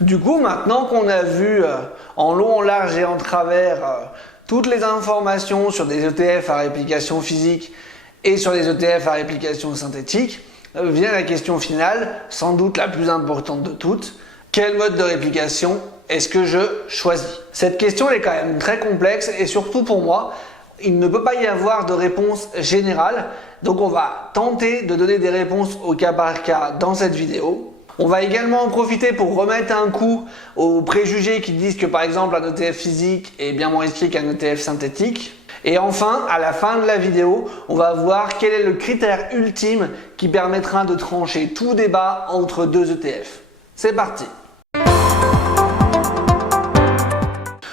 Du coup, maintenant qu'on a vu en long, en large et en travers toutes les informations sur des ETF à réplication physique et sur les ETF à réplication synthétique, vient la question finale, sans doute la plus importante de toutes. Quel mode de réplication est-ce que je choisis? Cette question est quand même très complexe et surtout pour moi, il ne peut pas y avoir de réponse générale. Donc on va tenter de donner des réponses au cas par cas dans cette vidéo. On va également en profiter pour remettre un coup aux préjugés qui disent que par exemple un ETF physique est bien moins risqué qu'un ETF synthétique. Et enfin, à la fin de la vidéo, on va voir quel est le critère ultime qui permettra de trancher tout débat entre deux ETF. C'est parti!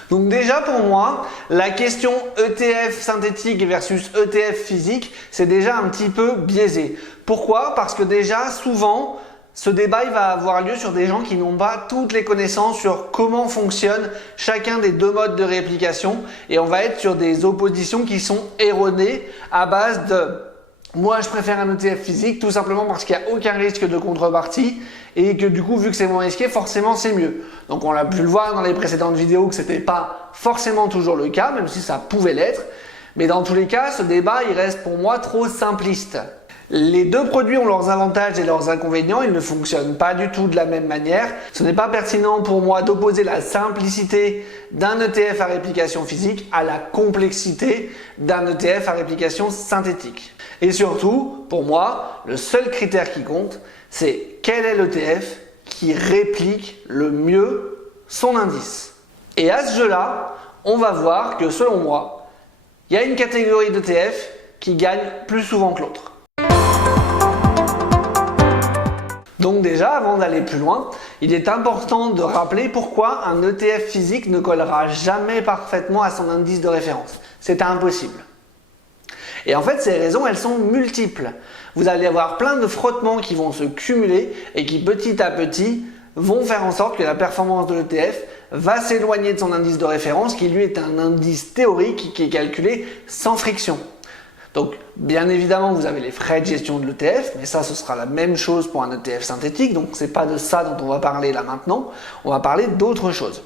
Donc déjà pour moi, la question ETF synthétique versus ETF physique, c'est déjà un petit peu biaisé. Pourquoi? Parce que déjà souvent, ce débat il va avoir lieu sur des gens qui n'ont pas toutes les connaissances sur comment fonctionne chacun des deux modes de réplication et on va être sur des oppositions qui sont erronées à base de moi je préfère un ETF physique tout simplement parce qu'il n'y a aucun risque de contrepartie et que du coup vu que c'est moins risqué forcément c'est mieux. Donc on l'a pu le voir dans les précédentes vidéos que c'était pas forcément toujours le cas même si ça pouvait l'être. Mais dans tous les cas ce débat il reste pour moi trop simpliste. Les deux produits ont leurs avantages et leurs inconvénients, ils ne fonctionnent pas du tout de la même manière. Ce n'est pas pertinent pour moi d'opposer la simplicité d'un ETF à réplication physique à la complexité d'un ETF à réplication synthétique. Et surtout, pour moi, le seul critère qui compte, c'est quel est l'ETF qui réplique le mieux son indice. Et à ce jeu-là, on va voir que selon moi, il y a une catégorie d'ETF qui gagne plus souvent que l'autre. Donc déjà, avant d'aller plus loin, il est important de rappeler pourquoi un ETF physique ne collera jamais parfaitement à son indice de référence. C'est impossible. Et en fait, ces raisons, elles sont multiples. Vous allez avoir plein de frottements qui vont se cumuler et qui petit à petit vont faire en sorte que la performance de l'ETF va s'éloigner de son indice de référence qui lui est un indice théorique qui est calculé sans friction. Donc, bien évidemment, vous avez les frais de gestion de l'ETF, mais ça, ce sera la même chose pour un ETF synthétique, donc c'est pas de ça dont on va parler là maintenant, on va parler d'autre chose.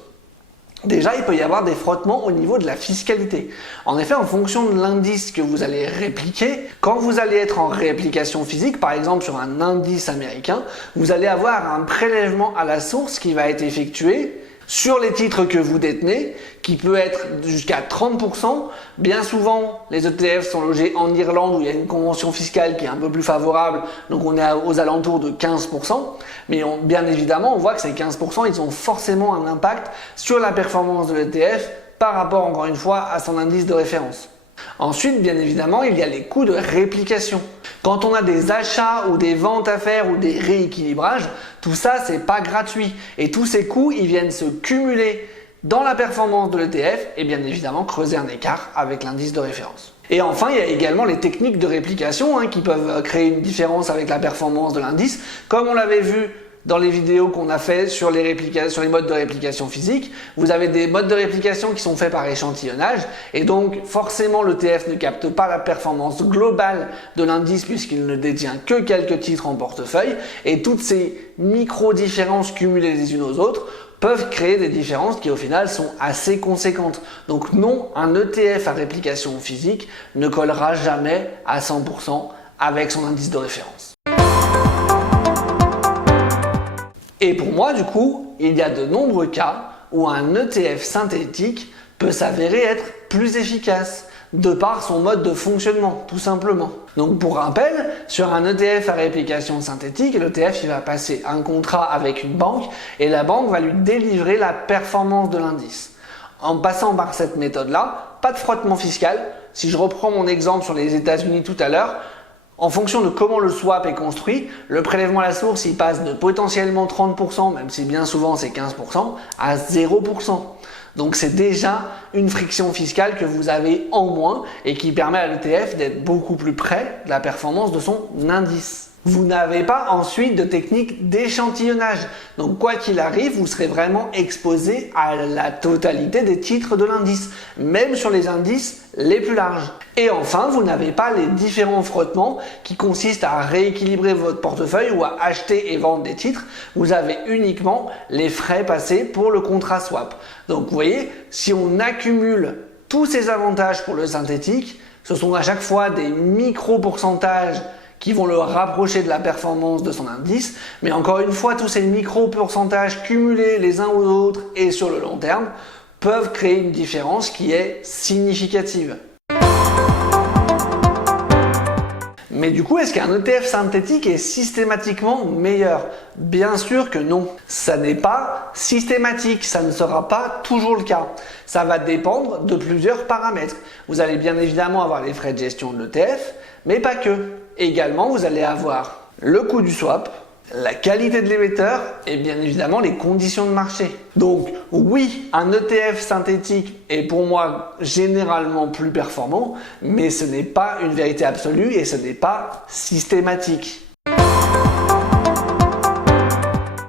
Déjà, il peut y avoir des frottements au niveau de la fiscalité. En effet, en fonction de l'indice que vous allez répliquer, quand vous allez être en réplication physique, par exemple sur un indice américain, vous allez avoir un prélèvement à la source qui va être effectué sur les titres que vous détenez, qui peut être jusqu'à 30%. Bien souvent, les ETF sont logés en Irlande où il y a une convention fiscale qui est un peu plus favorable, donc on est aux alentours de 15%. Mais bien évidemment, on voit que ces 15%, ils ont forcément un impact sur la performance de l'ETF par rapport, encore une fois, à son indice de référence. Ensuite, bien évidemment, il y a les coûts de réplication. Quand on a des achats ou des ventes à faire ou des rééquilibrages, tout ça, c'est pas gratuit. Et tous ces coûts, ils viennent se cumuler dans la performance de l'ETF et bien évidemment creuser un écart avec l'indice de référence. Et enfin, il y a également les techniques de réplication qui peuvent créer une différence avec la performance de l'indice, comme on l'avait vu dans les vidéos qu'on a fait sur les modes de réplication physique. Vous avez des modes de réplication qui sont faits par échantillonnage et donc forcément l'ETF ne capte pas la performance globale de l'indice puisqu'il ne détient que quelques titres en portefeuille et toutes ces micro-différences cumulées les unes aux autres peuvent créer des différences qui au final sont assez conséquentes. Donc non, un ETF à réplication physique ne collera jamais à 100% avec son indice de référence. Et pour moi, du coup, il y a de nombreux cas où un ETF synthétique peut s'avérer être plus efficace de par son mode de fonctionnement, tout simplement. Donc pour rappel, sur un ETF à réplication synthétique, l'ETF il va passer un contrat avec une banque et la banque va lui délivrer la performance de l'indice. En passant par cette méthode-là, pas de frottement fiscal. Si je reprends mon exemple sur les États-Unis tout à l'heure, en fonction de comment le swap est construit, le prélèvement à la source il passe de potentiellement 30%, même si bien souvent c'est 15%, à 0%. Donc c'est déjà une friction fiscale que vous avez en moins et qui permet à l'ETF d'être beaucoup plus près de la performance de son indice. Vous n'avez pas ensuite de technique d'échantillonnage. Donc quoi qu'il arrive, vous serez vraiment exposé à la totalité des titres de l'indice, même sur les indices les plus larges. Et enfin, vous n'avez pas les différents frottements qui consistent à rééquilibrer votre portefeuille ou à acheter et vendre des titres. Vous avez uniquement les frais passés pour le contrat swap. Donc vous voyez, si on accumule tous ces avantages pour le synthétique, ce sont à chaque fois des micro-pourcentages qui vont le rapprocher de la performance de son indice, mais encore une fois, tous ces micro-pourcentages cumulés les uns aux autres et sur le long terme peuvent créer une différence qui est significative. Mais du coup, est-ce qu'un ETF synthétique est systématiquement meilleur? Bien sûr que non. Ça n'est pas systématique, ça ne sera pas toujours le cas. Ça va dépendre de plusieurs paramètres. Vous allez bien évidemment avoir les frais de gestion de l'ETF, mais pas que. Également, vous allez avoir le coût du swap, la qualité de l'émetteur et bien évidemment les conditions de marché. Donc oui, un ETF synthétique est pour moi généralement plus performant, mais ce n'est pas une vérité absolue et ce n'est pas systématique.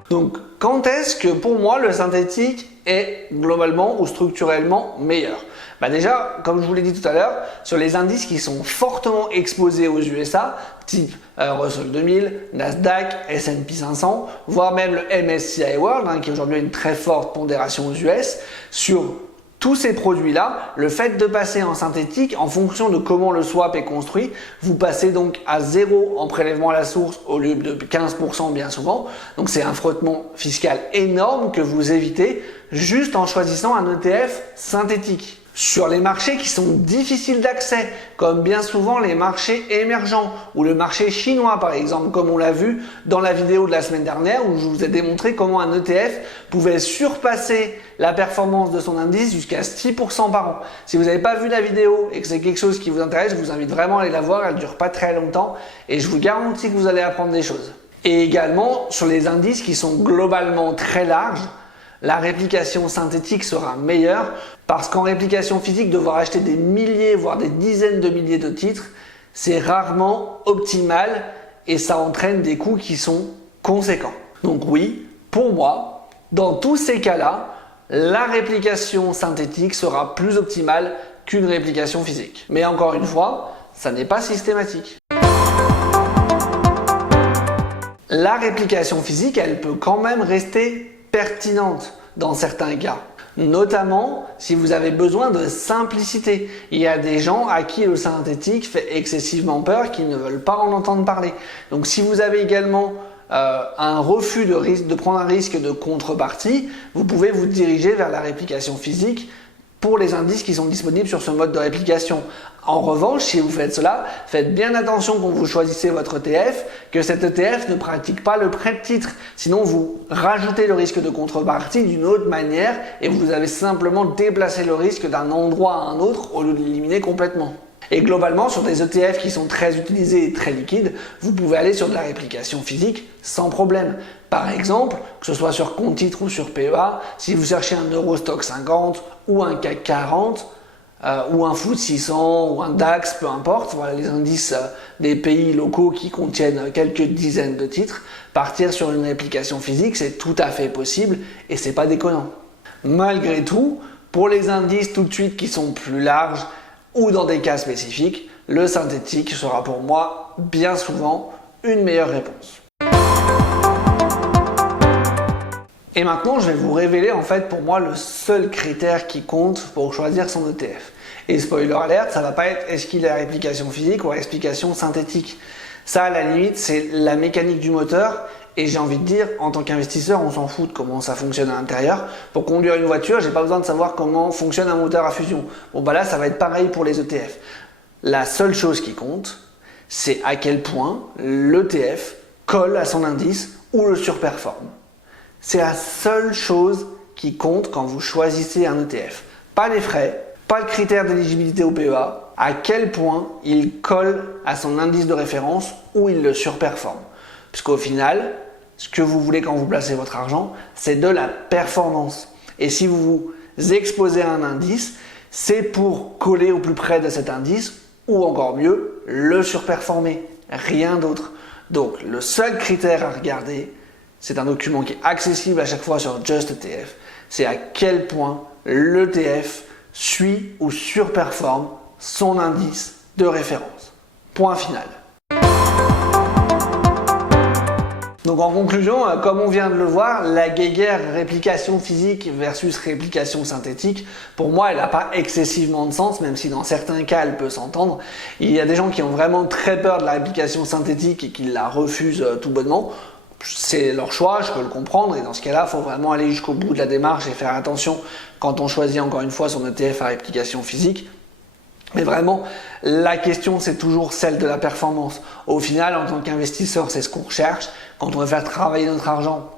Donc quand est-ce que pour moi le synthétique est globalement ou structurellement meilleur? Déjà, comme je vous l'ai dit tout à l'heure, sur les indices qui sont fortement exposés aux USA, type Russell 2000, Nasdaq, S&P 500, voire même le MSCI World, qui aujourd'hui a une très forte pondération aux US, sur tous ces produits-là, le fait de passer en synthétique, en fonction de comment le swap est construit, vous passez donc à 0 en prélèvement à la source au lieu de 15% bien souvent. Donc c'est un frottement fiscal énorme que vous évitez juste en choisissant un ETF synthétique. Sur les marchés qui sont difficiles d'accès, comme bien souvent les marchés émergents ou le marché chinois par exemple, comme on l'a vu dans la vidéo de la semaine dernière où je vous ai démontré comment un ETF pouvait surpasser la performance de son indice jusqu'à 6% par an. Si vous n'avez pas vu la vidéo et que c'est quelque chose qui vous intéresse, je vous invite vraiment à aller la voir, elle ne dure pas très longtemps et je vous garantis que vous allez apprendre des choses. Et également sur les indices qui sont globalement très larges, la réplication synthétique sera meilleure parce qu'en réplication physique, devoir acheter des milliers, voire des dizaines de milliers de titres, c'est rarement optimal et ça entraîne des coûts qui sont conséquents. Donc oui, pour moi, dans tous ces cas-là, la réplication synthétique sera plus optimale qu'une réplication physique. Mais encore une fois, ça n'est pas systématique. La réplication physique, elle peut quand même rester pertinente dans certains cas, notamment si vous avez besoin de simplicité. Il y a des gens à qui le synthétique fait excessivement peur, qui ne veulent pas en entendre parler. Donc si vous avez également un refus de prendre un risque de contrepartie, vous pouvez vous diriger vers la réplication physique pour les indices qui sont disponibles sur ce mode de réplication. En revanche, si vous faites cela, faites bien attention quand vous choisissez votre ETF, que cet ETF ne pratique pas le prêt de titre. Sinon, vous rajoutez le risque de contrepartie d'une autre manière et vous avez simplement déplacé le risque d'un endroit à un autre au lieu de l'éliminer complètement. Et globalement, sur des ETF qui sont très utilisés et très liquides, vous pouvez aller sur de la réplication physique sans problème. Par exemple, que ce soit sur compte titre ou sur PEA, si vous cherchez un Eurostock 50 ou un CAC 40, ou un FTSE 600 ou un DAX, peu importe, voilà les indices des pays locaux qui contiennent quelques dizaines de titres, partir sur une réplication physique, c'est tout à fait possible et c'est pas déconnant. Malgré tout, pour les indices tout de suite qui sont plus larges ou dans des cas spécifiques, le synthétique sera pour moi bien souvent une meilleure réponse. Et maintenant, je vais vous révéler en fait pour moi le seul critère qui compte pour choisir son ETF. Et spoiler alert, ça va pas être est-ce qu'il a réplication physique ou réplication synthétique. Ça, à la limite, c'est la mécanique du moteur. Et j'ai envie de dire, en tant qu'investisseur, on s'en fout de comment ça fonctionne à l'intérieur. Pour conduire une voiture, j'ai pas besoin de savoir comment fonctionne un moteur à fusion. Bon bah là, ça va être pareil pour les ETF. La seule chose qui compte, c'est à quel point l'ETF colle à son indice ou le surperforme. C'est la seule chose qui compte quand vous choisissez un ETF. Pas les frais, pas le critère d'éligibilité au PEA, à quel point il colle à son indice de référence ou il le surperforme. Puisqu'au final, ce que vous voulez quand vous placez votre argent, c'est de la performance. Et si vous vous exposez à un indice, c'est pour coller au plus près de cet indice ou encore mieux, le surperformer. Rien d'autre. Donc le seul critère à regarder, c'est un document qui est accessible à chaque fois sur Just ETF, c'est à quel point l'ETF suit ou surperforme son indice de référence. Point final. Donc en conclusion, comme on vient de le voir, la guéguerre réplication physique versus réplication synthétique, pour moi, elle n'a pas excessivement de sens, même si dans certains cas, elle peut s'entendre. Il y a des gens qui ont vraiment très peur de la réplication synthétique et qui la refusent tout bonnement. C'est leur choix, je peux le comprendre, et dans ce cas-là, il faut vraiment aller jusqu'au bout de la démarche et faire attention quand on choisit encore une fois son ETF à réplication physique. Mais vraiment, la question, c'est toujours celle de la performance. Au final, en tant qu'investisseur, c'est ce qu'on recherche. Quand on veut faire travailler notre argent,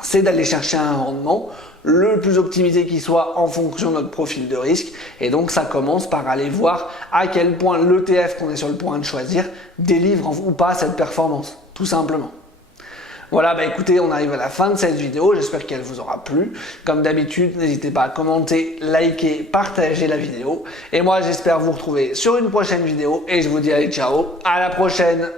c'est d'aller chercher un rendement le plus optimisé qui soit en fonction de notre profil de risque. Et donc, ça commence par aller voir à quel point l'ETF qu'on est sur le point de choisir délivre ou pas cette performance, tout simplement. Voilà, écoutez, on arrive à la fin de cette vidéo, j'espère qu'elle vous aura plu. Comme d'habitude, n'hésitez pas à commenter, liker, partager la vidéo. Et moi, j'espère vous retrouver sur une prochaine vidéo et je vous dis allez, ciao, à la prochaine!